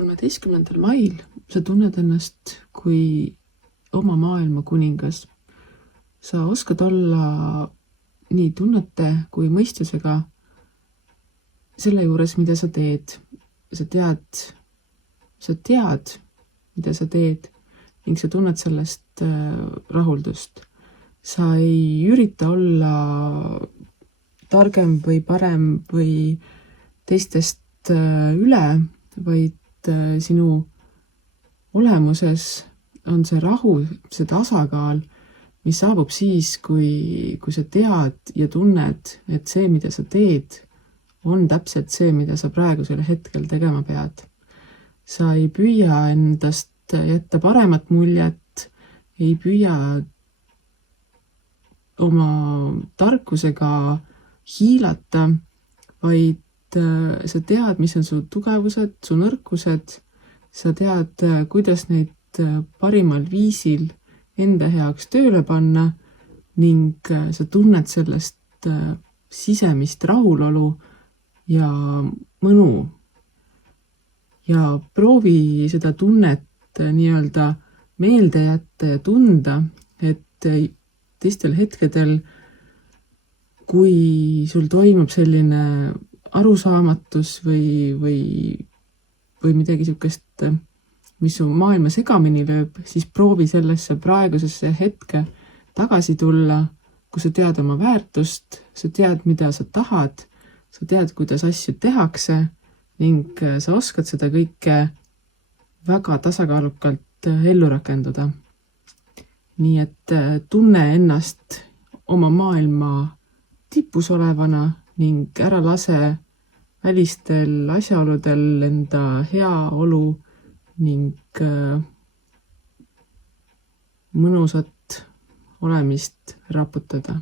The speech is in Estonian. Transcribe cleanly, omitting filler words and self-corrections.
13. mail sa tunned ennast kui oma maailma kuningas. Sa oskad olla nii tunnete kui mõistusega selle juures, mida sa teed. Sa tead, mida sa teed ning sa tunned sellest rahuldust. Sa ei ürita olla targem või parem või teistest üle, vaid sinu olemuses on see rahu, see tasakaal, mis saabub siis, kui sa tead ja tunned, et see, mida sa teed, on täpselt see, mida sa praegusel hetkel tegema pead. Sa ei püüa endast jätta paremat muljet, ei püüa oma tarkusega hiilata, vaid sa tead, mis on su tugevused, su nõrkused, sa tead, kuidas neid parimal viisil enda heaks tööle panna ning sa tunned sellest sisemist rahulolu ja mõnu. Ja proovi seda tunnet nii-öelda meelde jätta ja tunda, et teistel hetkedel, kui sul toimub selline arusaamatus või midagi sihukest, mis su maailma segamini lööb, siis proovi sellesse praegusesse hetke tagasi tulla, kus sa tead oma väärtust, sa tead, mida sa tahad, sa tead, kuidas asju tehakse ning sa oskad seda kõike väga tasakaalukalt ellu rakenduda. Nii et tunne ennast oma maailma tipus olevana ning ära lase välistel asjaoludel enda heaolu ning mõnusat olemist raputada.